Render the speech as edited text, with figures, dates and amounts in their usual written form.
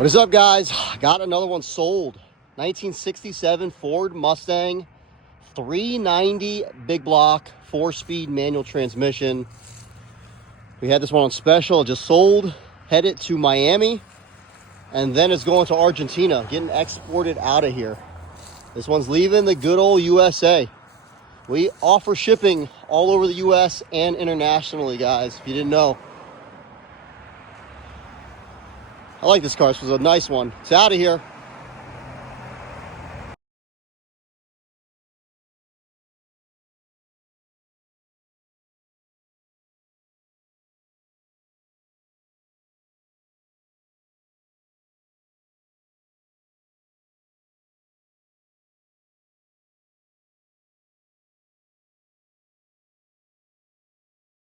What is up, guys? Got another one sold. 1967 Ford Mustang 390 big block 4-speed manual transmission. We had this one on special. It just sold, headed to Miami, and then it's going to Argentina, getting exported out of here. This one's leaving the good old USA. We offer shipping all over the US and internationally, guys, if you didn't know. I like this car. This was a nice one. It's out of here.